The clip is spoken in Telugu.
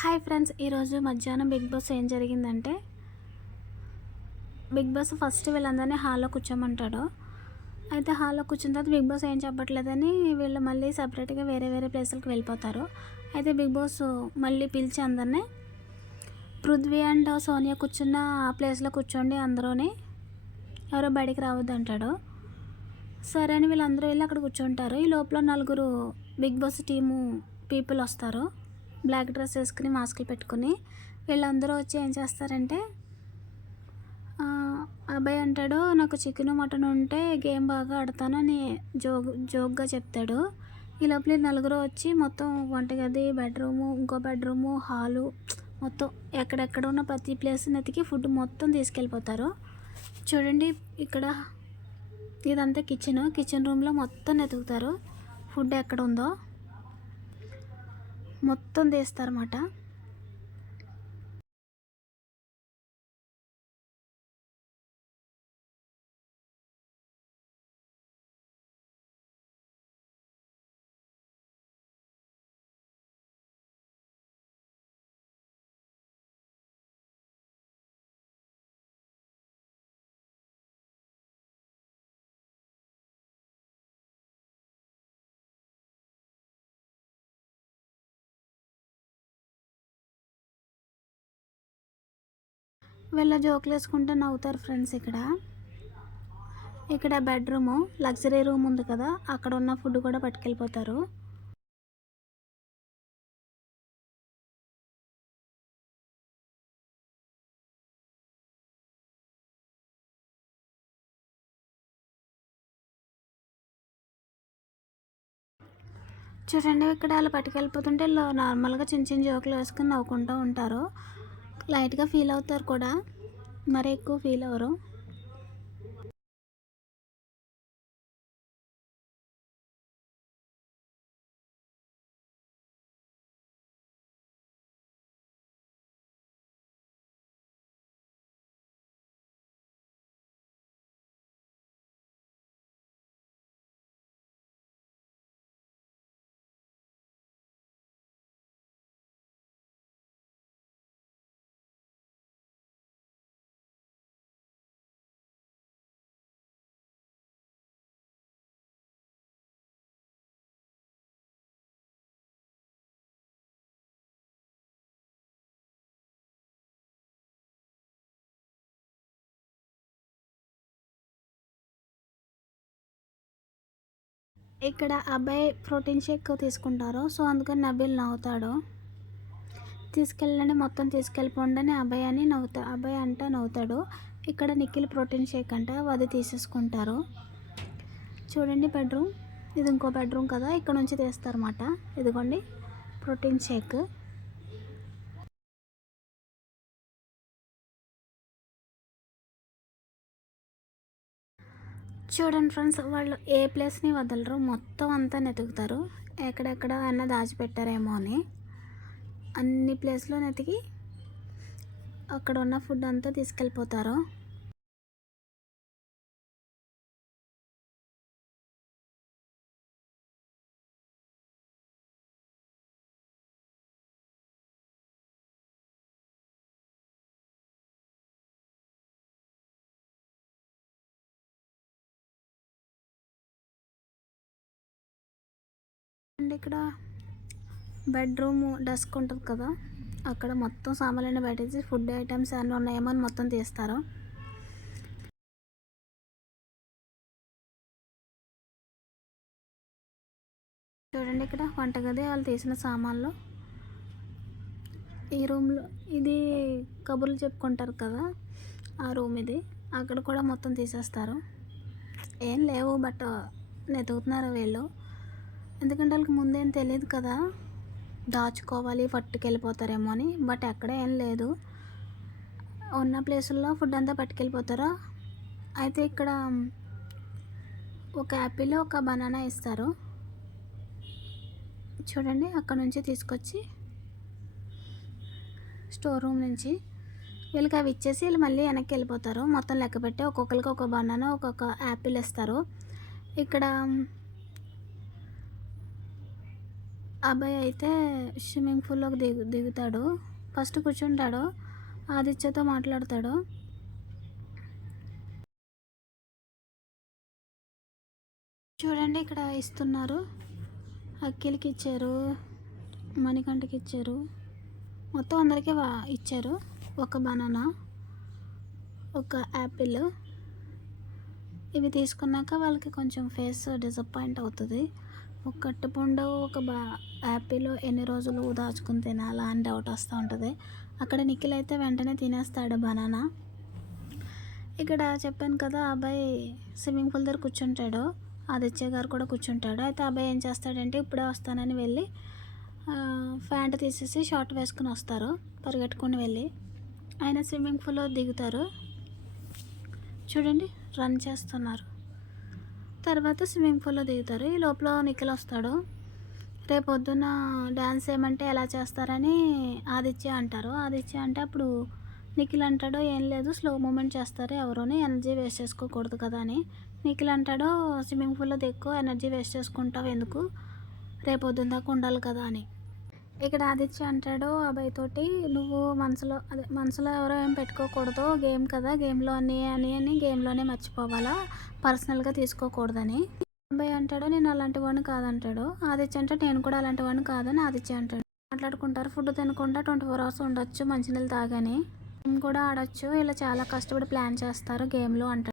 హాయ్ ఫ్రెండ్స్ ఈరోజు మధ్యాహ్నం బిగ్ బాస్ ఏం జరిగిందంటే బిగ్ బాస్ ఫస్ట్ వీళ్ళందరినీ హాల్లో కూర్చోమంటాడు. అయితే హాల్లో కూర్చున్న తర్వాత బిగ్ బాస్ ఏం చెప్పట్లేదని వీళ్ళు మళ్ళీ సపరేట్గా వేరే వేరే ప్లేసులకు వెళ్ళిపోతారు. అయితే బిగ్ బాస్ మళ్ళీ పిలిచి అందరినీ పృథ్వీ అండ్ సోనియా కూర్చున్న ఆ ప్లేస్లో కూర్చోండి అందరూని ఎవరో బయటికి రావద్దు అంటాడు. సరే అని వీళ్ళందరూ వెళ్ళి అక్కడ కూర్చుంటారు. ఈ లోపల నలుగురు బిగ్ బాస్ టీము పీపుల్ వస్తారు. బ్లాక్ డ్రెస్ వేసుకుని మాస్కులు పెట్టుకుని వీళ్ళందరూ వచ్చి ఏం చేస్తారంటే అబ్బాయి అంటాడు నాకు చికెన్ మటన్ ఉంటే గేమ్ బాగా ఆడతాను అని జోక్ జోక్గా చెప్తాడు. ఈ లోపల నలుగురు వచ్చి మొత్తం వంటగది బెడ్రూము ఇంకో బెడ్రూము హాలు మొత్తం ఎక్కడెక్కడ ఉన్న ప్రతి ప్లేస్ నెతికి ఫుడ్ మొత్తం తీసుకెళ్ళిపోతారు. చూడండి ఇక్కడ ఇదంతా కిచెన్. కిచెన్ రూమ్లో మొత్తం వెతుకుతారు. ఫుడ్ ఎక్కడ ఉందో. మొత్తం తీస్తారన్నమాట. వీళ్ళ జోకులు వేసుకుంటే నవ్వుతారు ఫ్రెండ్స్ ఇక్కడ. ఇక్కడ బెడ్రూము లగ్జరీ రూమ్ ఉంది కదా అక్కడ ఉన్న ఫుడ్ కూడా పట్టుకెళ్ళిపోతారు. చూడండి ఇక్కడ వాళ్ళు పట్టుకెళ్ళిపోతుంటే నార్మల్గా చిన్న చిన్న జోకులు వేసుకుని నవ్వుకుంటూ ఉంటారు. లైట్గా ఫీల్ అవుతారు కూడా. మరి ఎక్కువ ఫీల్ అవ్వరు. ఇక్కడ అబ్బాయి ప్రోటీన్ షేక్ తీసుకుంటారు సో అందుకని నబీల్ నవ్వుతాడు. తీసుకెళ్ళండి మొత్తం తీసుకెళ్ళిపోండి అని అబ్బాయి అని నవ్వుతా అబ్బాయి అంటే నవ్వుతాడు. ఇక్కడ నిఖిల్ ప్రోటీన్ షేక్ అంట అది తీసేసుకుంటారు. చూడండి బెడ్రూమ్ ఇది ఇంకో బెడ్రూమ్ కదా ఇక్కడ నుంచి తీస్తారన్నమాట. ఇదిగోండి ప్రోటీన్ షేక్. చూడండి ఫ్రెండ్స్ వాళ్ళు ఏ ప్లేస్ని వదలరు. మొత్తం అంతా నెతుకుతారు. ఎక్కడెక్కడ అన్న దాచిపెట్టారేమో అని. అన్ని ప్లేస్లో నెతికి అక్కడ ఉన్న ఫుడ్ అంతా తీసుకెళ్ళిపోతారు. చూడండి ఇక్కడ. బెడ్రూమ్ డెస్క్ ఉంటుంది కదా. అక్కడ మొత్తం సామాన్లన్నీ పెట్టేసి ఫుడ్ ఐటమ్స్ అన్నీ ఉన్నాయేమో అని మొత్తం తీస్తారు. చూడండి ఇక్కడ వంటగది వాళ్ళు తీసిన సామాన్లు. ఈ రూమ్లో ఇది కబుర్లు చెప్పుకుంటారు కదా ఆ రూమ్ ఇది. అక్కడ కూడా మొత్తం తీసేస్తారు. ఏం లేవు బట్ నెతుకుతున్నారు వీళ్ళు. ఎందుకంటే వాళ్ళకి ముందేం తెలియదు కదా. దాచుకోవాలి పట్టుకెళ్ళిపోతారేమో అని. బట్ ఎక్కడ ఏం లేదు. ఉన్న ప్లేసుల్లో ఫుడ్ అంతా పట్టుకెళ్ళిపోతారా? అయితే ఇక్కడ ఒక యాపిల్ ఒక బనానా ఇస్తారు. చూడండి అక్కడ నుంచి తీసుకొచ్చి స్టోర్ రూమ్ నుంచి వీళ్ళకి అవి ఇచ్చేసి వీళ్ళు మళ్ళీ వెనక్కి వెళ్ళిపోతారు. మొత్తం లెక్క పెట్టి ఒక్కొక్కరికి ఒక బనానా ఒక్కొక్క యాపిల్ ఇస్తారు. ఇక్కడ అబ్బాయి అయితే స్విమ్మింగ్ పూల్లోకి దిగు దిగుతాడు. ఫస్ట్ కూర్చుంటాడు. ఆదిత్యతో మాట్లాడతాడు. చూడండి ఇక్కడ ఇస్తున్నారు. అక్కిలకి ఇచ్చారు. మణికంఠకి ఇచ్చారు. మొత్తం అందరికీ వా- ఇచ్చారు. ఒక బనానా ఒక యాపిల్. ఇవి తీసుకున్నాక వాళ్ళకి కొంచెం ఫేస్ డిసప్పాయింట్ అవుతుంది. ఒక కట్టుపండు ఒక బా యాపిల్ ఎన్ని రోజులు దాచుకుని తినాలా అని డౌట్ వస్తూ ఉంటుంది. అక్కడ నిఖిల్ అయితే వెంటనే తినేస్తాడు బనానా. ఇక్కడ చెప్పాను కదా అబ్బాయి స్విమ్మింగ్ పూల్ దగ్గర కూర్చుంటాడు. ఆదిత్య గారు కూడా కూర్చుంటాడు. అయితే అబ్బాయి ఏం చేస్తాడంటే ఇప్పుడే వస్తానని వెళ్ళి ప్యాంట్ తీసేసి షార్ట్ వేసుకుని వస్తారు పరిగెట్టుకుని వెళ్ళి. ఆయన స్విమ్మింగ్ పూల్లో దిగుతారు. చూడండి రన్ చేస్తున్నారు. తర్వాత స్విమ్మింగ్ పూల్లో దిగుతారు. ఈ లోపల నిఖిల్ వస్తాడు. రేపు పొద్దున్న డ్యాన్స్ ఏమంటే ఎలా చేస్తారని ఆదిత్య అంటారు. ఆదిత్య అంటే అప్పుడు నిఖిల్ అంటాడు ఏం లేదు. స్లో మూమెంట్ చేస్తారు ఎవరోని. ఎనర్జీ వేస్ట్ చేసుకోకూడదు కదా అని. నిఖిల్ అంటాడు స్విమ్మింగ్ పూల్లో దిక్కు ఎనర్జీ వేస్ట్ చేసుకుంటావు ఎందుకు? రేపు పొద్దున్న దాకా ఉండాలి కదా అని. ఇక్కడ ఆదిత్య అంటాడు అబ్బాయి తోటి నువ్వు మనసులో అదే మనసులో ఎవరో ఏం పెట్టుకోకూడదు గేమ్ కదా గేమ్లో అని అని అని గేమ్లోనే మర్చిపోవాలా పర్సనల్గా తీసుకోకూడదని. అబ్బాయి అంటాడు నేను అలాంటి వాడిని కాదంటాడు. ఆదిత్య అంటాడు నేను కూడా అలాంటి వాడిని కాదని ఆదిత్య అంటాడు. మాట్లాడుకుంటారు ఫుడ్ తినకుండా ట్వంటీ ఫోర్ అవర్స్ ఉండొచ్చు మంచినీళ్ళు తాగని గేమ్ కూడా ఆడొచ్చు ఇలా చాలా కష్టపడి ప్లాన్ చేస్తారు గేమ్లో అంటాడు.